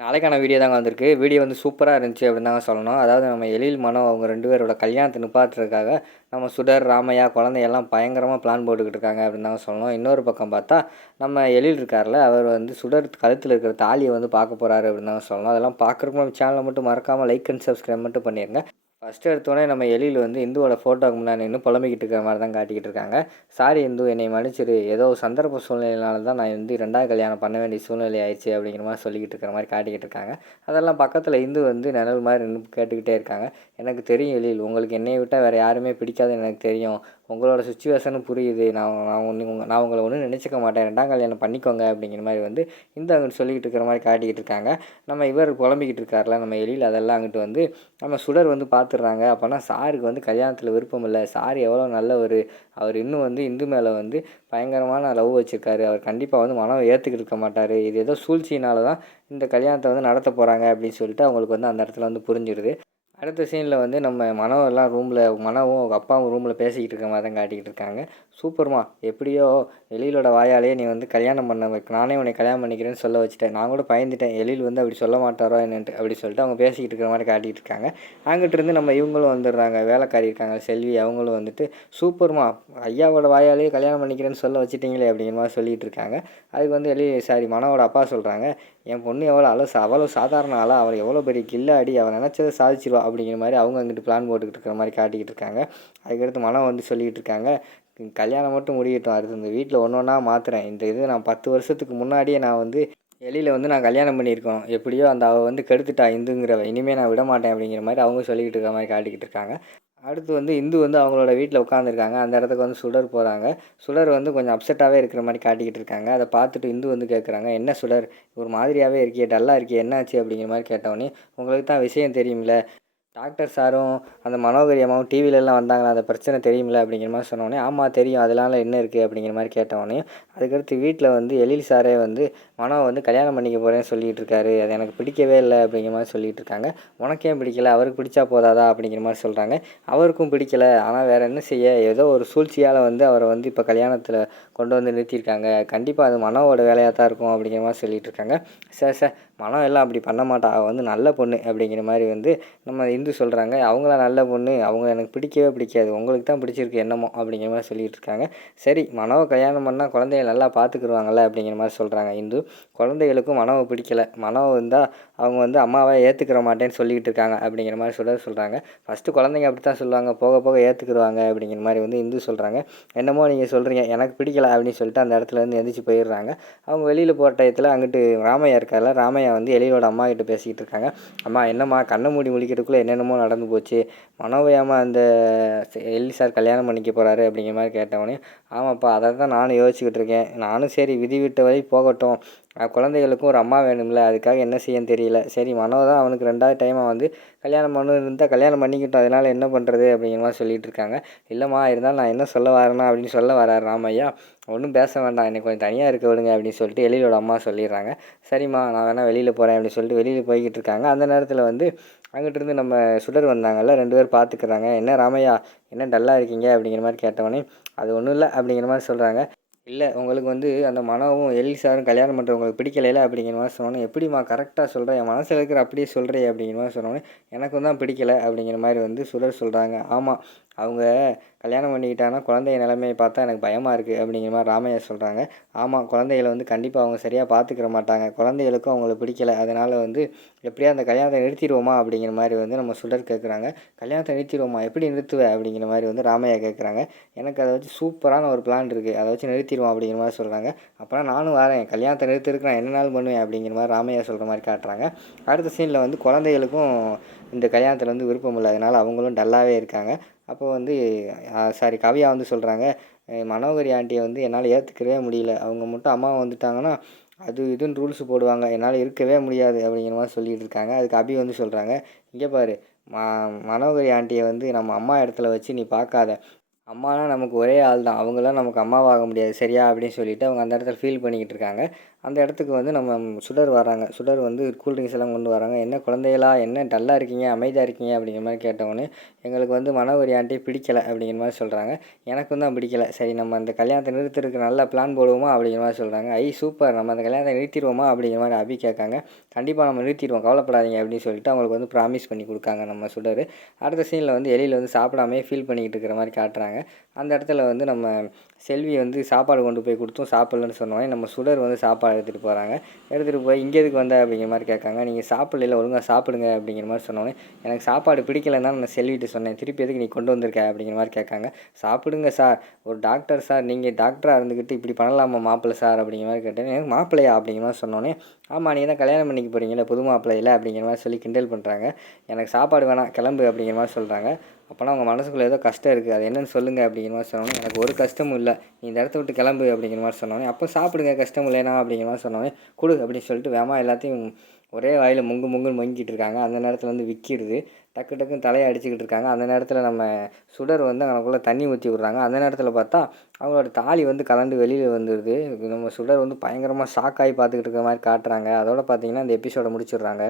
நாளைக்கான வீடியோ தாங்க வந்திருக்கு. வீடியோ வந்து சூப்பரா இருந்துச்சு அப்படின்னு தாங்க சொல்லணும். அதாவது நம்ம எழில், மனோ அவங்க 2 பேரோட கல்யாணத்த நிப்பாட்டுறதுக்காக நம்ம சுடர், ராமையா, குழந்தையெல்லாம் பயங்கரமா பிளான் போட்டுக்கிட்டு இருக்காங்க அப்படின்னு தாங்க சொல்லணும். இன்னொரு பக்கம் பார்த்தா, நம்ம எழில் இருக்கார்ல, அவர் வந்து சுடர் கழுத்தில இருக்கிற தாலிய வந்து பார்க்க போறாரு அப்படின்னு தாங்க சொல்லணும். அதெல்லாம் பார்க்குறதுக்கு நம்ம சேனலை மட்டும் மறக்காம லைக் அண்ட் சப்ஸ்கிரைப் மட்டும் பண்ணிருங்க. ஃபர்ஸ்ட்டு எடுத்தோனே நம்ம எழில் வந்து இந்துவோட ஃபோட்டோவுக்கு முன்னாடி நின்னு புலம்பிக்கிட்டு இருக்கிற மாரி தான் காட்டிக்கிட்டு இருக்காங்க. "சாரி இந்து, என்னைய மன்னிச்சிடு. ஏதோ சந்தர்ப்ப சூழ்நிலையினால தான் நான் வந்து 2வது கல்யாணம் பண்ண வேண்டிய சூழ்நிலை ஆயிடுச்சு." அப்படிங்கிற மாரி சொல்லிக்கிட்டு இருக்கிற மாரி காட்டிக்கிட்டு இருக்காங்க. அதெல்லாம் பக்கத்துல இந்து வந்து நிழல் மாரி நின்னு கேட்டுக்கிட்டே இருக்காங்க. "எனக்கு தெரியும் எழில், உங்களுக்கு என்னைய விட்டா வேற யாருமே பிடிக்காதுன்னு எனக்கு தெரியும். உங்களோட சிச்சுவேஷனும் புரியுது. நான் உங்கள ஒண்ணும் நினைச்சுக்க மாட்டேன். 2ஆம் கல்யாணம் பண்ணிக்கோங்க." அப்படிங்கிற மாரி வந்து இந்து அங்கிட்டு சொல்லிக்கிட்டு இருக்கிற மாரி காட்டிக்கிட்டு இருக்காங்க. நம்ம இவர் புலம்பிக்கிட்டு இருக்கார்ல நம்ம எழில், அதெல்லாம் அங்கிட்டு வந்து நம்ம சுடர் வந்து பார்த்துடுறாங்க. அப்போனா சாருக்கு வந்து கல்யாணத்தில் விருப்பம் இல்லை. சார் எவ்வளோ நல்லவர். அவர் இன்னும் வந்து இந்து மேலே வந்து பயங்கரமான லவ் வச்சுருக்காரு. அவர் கண்டிப்பாக வந்து மனம் ஏற்றுக்கிட்டு இருக்க மாட்டார். இது ஏதோ சூழ்ச்சியினால தான் இந்த கல்யாணத்தை வந்து நடத்த போகிறாங்க அப்படின்னு சொல்லிட்டு அவங்களுக்கு வந்து அந்த இடத்துல வந்து புரிஞ்சிடுது. அடுத்த சீனில் வந்து நம்ம மனோவெல்லாம் மனோவும் அவங்க அப்பாவும் ரூமில் பேசிக்கிட்டு இருக்க மாதிரி தான் காட்டிக்கிட்டு இருக்காங்க. "சூப்பர்மா, எப்படியோ எழிலோட வாயாலேயே நீ வந்து கல்யாணம் பண்ண நானே உன்னை கல்யாணம் பண்ணிக்கிறேன்னு சொல்ல வச்சுட்டேன். நான் கூட பயந்துட்டேன் எழில் வந்து அப்படி சொல்ல மாட்டாரோ என்னன்ட்டு." அப்படி சொல்லிட்டு அவங்க பேசிக்கிட்டு இருக்கிற மாதிரி காட்டிகிட்டு இருக்காங்க. அங்கிட்டிருந்து நம்ம இவங்களும் வந்துடுறாங்க, வேலைக்காரி இருக்காங்க செல்வி, அவங்களும் வந்துட்டு, "சூப்பர்மா, ஐயாவோட வாயாலேயே கல்யாணம் பண்ணிக்கிறேன்னு சொல்ல வச்சுட்டிங்களே." அப்படிங்கிற மாதிரி சொல்லிகிட்டு இருக்காங்க. அதுக்கு வந்து மனோவோட அப்பா சொல்கிறாங்க, "என் பொண்ணு அவ்வளோ சாதாரண ஆளா, அவள் எவ்வளோ பெரிய கில்லாடி, அவள் நினச்சதை சாதிச்சிருவா." அப்படிங்கிற மாதிரி அவங்க அங்கிட்டு பிளான் போட்டுக்கிட்டு இருக்கிற மாதிரி காட்டிக்கிட்டு இருக்காங்க. அதுக்கடுத்து மனம் வந்து சொல்லிக்கிட்டு இருக்காங்க, "கல்யாணம் மட்டும் முடியட்டும், அடுத்து இந்த வீட்டில் ஒன்று ஒன்றா மாற்றுறேன். இந்த இது நான் 10 வருஷத்துக்கு முன்னாடியே நான் வந்து எழில வந்து நான் கல்யாணம் பண்ணியிருக்கணும். எப்படியோ அவள் வந்து கெடுத்துட்டா இந்துங்கிறவ. இனிமேல் நான் விட மாட்டேன்." அப்படிங்கிற மாதிரி அவங்க சொல்லிக்கிட்டு இருக்கிற மாதிரி காட்டிக்கிட்டு இருக்காங்க. அடுத்து வந்து இந்து வந்து அவங்களோட வீட்டில் உட்காந்துருக்காங்க. அந்த இடத்துக்கு வந்து சுடர் போகிறாங்க. சுடர் வந்து கொஞ்சம் அப்செட்டாகவே இருக்கிற மாதிரி காட்டிக்கிட்டு இருக்காங்க. அதை பார்த்துட்டு இந்து வந்து கேட்குறாங்க, "என்ன சுடர், ஒரு மாதிரியாகவே இருக்கியே, டல்லாக இருக்கியே, என்னாச்சு?" அப்படிங்கிற மாதிரி கேட்டவொடனே, "உங்களுக்கு தான் விஷயம் தெரியும்ல, டாக்டர் சாரும் அந்த மனோகரி அம்மாவும் டிவிலலாம் வந்தாங்களா, அந்த பிரச்சனை தெரியுமில்ல." அப்படிங்கிற மாதிரி சொன்னோடனே, "ஆமாம் தெரியும், அதனால என்ன இருக்குது?" அப்படிங்கிற மாதிரி கேட்டவொடனே, அதுக்கடுத்து வீட்டில் வந்து எழில் சாரே வந்து மனோவை வந்து கல்யாணம் பண்ணிக்க போகிறேன்னு சொல்லிகிட்டு இருக்காரு. அது எனக்கு பிடிக்கவே இல்லை அப்படிங்கிற மாதிரி சொல்லிகிட்டு இருக்காங்க. "உனக்கே பிடிக்கல, அவருக்கு பிடிச்சா போதாதா?" அப்படிங்கிற மாதிரி சொல்கிறாங்க. அவருக்கும் பிடிக்கல, ஆனால் வேறு என்ன செய்ய, ஏதோ ஒரு சூழ்ச்சியால் வந்து அவரை வந்து இப்போ கல்யாணத்தில் கொண்டு வந்து நிறுத்தியிருக்காங்க. கண்டிப்பாக அது மனோவோட வேலையாக தான் இருக்கும் அப்படிங்கிற மாதிரி சொல்லிகிட்டு இருக்காங்க. "சே மனம் எல்லாம் அப்படி பண்ண மாட்டா, அவள் வந்து நல்ல பொண்ணு." அப்படிங்கிற மாதிரி வந்து நம்ம இந்து சொல்கிறாங்க. "அவங்களாம் நல்ல பொண்ணு, அவங்க எனக்கு பிடிக்கவே பிடிக்காது, உங்களுக்கு தான் பிடிச்சிருக்கு என்னமோ." அப்படிங்கிற மாதிரி சொல்லிகிட்டு இருக்காங்க. "சரி, மனோவை கல்யாணம் பண்ணால் குழந்தைய நல்லா பார்த்துக்குருவாங்கள்ல." அப்படிங்கிற மாதிரி சொல்கிறாங்க இந்து. குழந்தைகளுக்கும் மனோவை பிடிக்கல, மனோவை இருந்தால் அவங்க வந்து அம்மாவை ஏற்றுக்கிற மாட்டேன்னு சொல்லிக்கிட்டு இருக்காங்க அப்படிங்கிற மாதிரி சொல்கிறாங்க. "ஃபஸ்ட்டு குழந்தைங்க அப்படி தான் சொல்லுவாங்க, போக போக ஏற்றுக்குருவாங்க." அப்படிங்கிற மாதிரி வந்து இந்து சொல்கிறாங்க. "என்னமோ நீங்கள் சொல்கிறீங்க, எனக்கு பிடிக்கல." அப்படின்னு சொல்லிட்டு அந்த இடத்துலேருந்து எந்திரிச்சு போயிடுறாங்க. அவங்க வெளியில் போகிற டயத்தில் அங்கிட்டு ராமையா இருக்கார்ல, ராமையா வந்து எழிலோட அம்மா கிட்ட பேசிக்கிட்டு இருக்காங்க. "அம்மா, என்னம்மா கண்ணை மூடி முழிக்கிறதுக்குள்ளே என்னென்னமோ நடந்து போச்சு. மனோவையாம்மா அந்த எழில் சார் கல்யாணம் பண்ணிக்க போகிறாரு." அப்படிங்கிற மாதிரி கேட்டவொடனே, "ஆமாப்பா, அதை தான் நானும் யோசிச்சுக்கிட்டு இருக்கேன். நானும் சரி விதி விட்ட வழி போகட்டும், குழந்தைகளுக்கும் ஒரு அம்மா வேணும்ல, அதுக்காக என்ன செய்யன்னு தெரியல. சரி, மனோ தான் அவனுக்கு 2வது டைமாக வந்து கல்யாணம் பண்ணணும்னு இருந்தால் கல்யாணம் பண்ணிக்கிட்டோம், அதனால் என்ன பண்ணுறது?" அப்படிங்கிற மாதிரி சொல்லிகிட்டு இருக்காங்க. "இல்லைம்மா, இருந்தாலும் நான் என்ன சொல்ல வரேன்னா" அப்படின்னு சொல்ல வரார் ராமையா. "ஒன்றும் பேச வேண்டாம், என்னை கொஞ்சம் தனியாக இருக்க விடுங்க." அப்படின்னு சொல்லிட்டு எழிலோட அம்மா சொல்லிடுறாங்க. "சரிம்மா, நான் வேணால் வெளியில் போகிறேன்." அப்படின்னு சொல்லிட்டு வெளியில் போய்கிட்டு இருக்காங்க. அந்த நேரத்தில் வந்து அங்கிட்டிருந்து நம்ம சுடர் வந்தாங்கல்ல, 2 பேர் பார்த்துக்கிறாங்க. "என்ன ராமையா, என்ன டல்லாக இருக்கீங்க?" அப்படிங்கிற மாதிரி கேட்டவொடனே, "அது ஒன்றும் இல்லை." அப்படிங்கிற மாதிரி சொல்கிறாங்க. "இல்லை, உங்களுக்கு வந்து அந்த மனோவும் எழில் சாரும் கல்யாணம் பண்ணுறது உங்களுக்கு பிடிக்கலைல." அப்படிங்கிற மாதிரி சொன்னோன்னே, "எப்படிம்மா கரெக்டாக சொல்கிறேன், என் மனசில் இருக்கிற அப்படியே சொல்கிறே." அப்படிங்கிற மாதிரி சொன்னோன்னே, "எனக்கும் தான் பிடிக்கல." அப்படிங்கிற மாதிரி வந்து சுடர் சொல்கிறாங்க. "ஆமாம், அவங்க கல்யாணம் பண்ணிக்கிட்டாங்கன்னா குழந்தைய நிலைமையை பார்த்தா எனக்கு பயமாக இருக்குது." அப்படிங்கிற மாதிரி ராமையா சொல்கிறாங்க. "ஆமாம், குழந்தைகளை வந்து கண்டிப்பாக அவங்க சரியாக பார்த்துக்கிற மாட்டாங்க. குழந்தைகளுக்கும் அவங்கள பிடிக்கல. அதனால் வந்து எப்படியா அந்த கல்யாணத்தை நிறுத்திடுவோமா?" அப்படிங்கிற மாதிரி வந்து நம்ம சுடர் கேட்குறாங்க. "கல்யாணத்தை நிறுத்திடுவோமா? எப்படி நிறுத்துவ?" அப்படிங்கிற மாதிரி வந்து ராமையா கேட்குறாங்க. "எனக்கு அதை வச்சு சூப்பரான ஒரு பிளான் இருக்குது, அதை வச்சு நிறுத்திடுவோம்." அப்படிங்கிற மாதிரி சொல்கிறாங்க. "அப்போனா நானும் வரேன், கல்யாணத்தை நிறுத்துறதுக்கு நான் என்னனாலும் பண்ணுவேன்." அப்படிங்கிற மாதிரி ராமையா சொல்கிற மாதிரி காட்டுறாங்க. அடுத்த சீனில் வந்து குழந்தைகளுக்கும் இந்த கல்யாணத்தில் வந்து விருப்பம் இல்லை, அதனால் அவங்களும் டல்லாகவே இருக்காங்க. அப்போ வந்து கவியா வந்து சொல்கிறாங்க, "மனோகரி ஆண்டியை வந்து என்னால் ஏற்றுக்கவே முடியல. அவங்க மட்டும் அம்மா வந்துட்டாங்கன்னா அது இதுன்னு ரூல்ஸ் போடுவாங்க, என்னால் இருக்கவே முடியாது." அப்படிங்கிற மாதிரி சொல்லிகிட்டு இருக்காங்க. அதுக்கு அபி வந்து சொல்கிறாங்க, "இங்கே பாரு, ம மனோகரி ஆண்டியை வந்து நம்ம அம்மா இடத்துல வச்சு நீ பார்க்காத. அம்மானா நமக்கு ஒரே ஆள் தான், அவங்களாம் நமக்கு அம்மாவாக முடியாது சரியா?" அப்படின்னு சொல்லிட்டு அவங்க அந்த இடத்துல ஃபீல் பண்ணிக்கிட்டு இருக்காங்க. அந்த இடத்துக்கு வந்து நம்ம சுடர் வராங்க. சுடர் வந்து கூல் ட்ரிங்க்ஸ் எல்லாம் கொண்டு வராங்க. "என்ன குழந்தைகளா, என்ன டல்லா இருக்கீங்க, அமைதியா இருக்கீங்க?" அப்படிங்கிற மாரி கேட்டவுடனே, "எங்களுக்கு வந்து மனோகரி ஆன்ட்டி பிடிக்கல" அப்படிங்கிற மாரி சொல்கிறாங்க. "எனக்கும் தான் பிடிக்கல. சரி நம்ம அந்த கல்யாணத்தை நிறுத்துறதுக்கு நல்ல பிளான் போடுவோமா?" அப்படிங்கிற மாரி சொல்கிறாங்க. "ஐ சூப்பர்! நம்ம அந்த கல்யாணத்தை நிறுத்திடுவோமா?" அப்படிங்கிற மாரி அபி கேட்காங்க. "கண்டிப்பா நம்ம நிறுத்திடுவோம். கவலைப்படாதீங்க" அப்படின்னு சொல்லிட்டு அவங்களுக்கு வந்து ப்ராமிஸ் பண்ணி கொடுக்காங்க நம்ம சுடர். அடுத்த சீனில் வந்து எழில் வந்து சாப்பிடாமயே ஃபீல் பண்ணிக்கிட்டு இருக்கிற மாரி காட்டுறாங்க. அந்த இடத்துல வந்து நம்ம செல்வி வந்து சாப்பாடு கொண்டு போய் கொடுத்தும் சாப்பிட்லன்னு சொன்னோடனே, நம்ம சுடர் வந்து சாப்பாடு எடுத்துகிட்டு போகிறாங்க. எடுத்துகிட்டு போய், "இங்கே எதுக்கு வந்த?" அப்படிங்கிற மாரி கேட்காங்க. "நீங்கள் சாப்பிடலைல, ஒழுங்கா சாப்பிடுங்க" அப்படிங்கிற மாரி சொன்னோடனே, "எனக்கு சாப்பாடு பிடிக்கலன்னு தான் நான் செல்விகிட்ட சொன்னேன். திருப்பி எதுக்கு நீ கொண்டு வந்திருக்க?" அப்படிங்கிற மாரி கேட்காங்க. "சாப்பிடுங்க சார். ஒரு டாக்டர் சார். நீங்கள் டாக்டரா இருந்துக்கிட்டு இப்படி பண்ணலாமா மாப்பிள்ளை சார்?" அப்படிங்கிற மாரி கேட்டேன். "எனக்கு மாப்பிள்ளையா?" அப்படிங்கிற மாரி சொன்னோடனே, "ஆமாம், நீங்க தான் கல்யாணம் பண்ணிக்க போகிறீங்கல்ல புது மாப்பிள்ளையில" அப்படிங்கிற மாரி சொல்லி கிண்டல் பண்ணுறாங்க. "எனக்கு சாப்பாடு வேணாம், கிளம்பு" அப்படிங்கிற மாரி சொல்கிறாங்க. அப்போனா அவங்க மனசுக்குள்ளே ஏதோ கஷ்டம் இருக்குது. அது என்னன்னு சொல்லுங்கள் அப்படிங்கிற மாதிரி சொன்னோன்னே, "எனக்கு ஒரு கஷ்டமும் இல்லை. நீ இந்த இடத்த விட்டு கிளம்பு" அப்படிங்கிற மாதிரி சொன்னோன்னே, "அப்போ சாப்பிடுங்க கஷ்டம் இல்லைனா" அப்படிங்கிற மாதிரி சொன்னோன்னே, "கொடு" அப்படின்னு சொல்லிட்டு வேகமா எல்லாத்தையும் ஒரே வாயில் முங்கு முங்குன்னு முங்கிட்டு இருக்காங்க. அந்த நேரத்தில் வந்து விக்கிடுது. டக்கு டக்குன்னு தலையை அடிச்சுக்கிட்டு இருக்காங்க. அந்த நேரத்தில் நம்ம சுடர் வந்து அங்கனக்குள்ளே தண்ணி ஊற்றி விட்றாங்க. அந்த நேரத்தில் பார்த்தா அவங்களோட தாலி வந்து கலண்டு வெளியில் வந்துடுது. நம்ம சுடர் வந்து பயங்கரமாக ஷாக் ஆகி பார்த்துக்கிட்டு இருக்கிற மாதிரி காட்டுறாங்க. அதோட பார்த்தீங்கன்னா இந்த எபிசோட முடிச்சிடுறாங்க.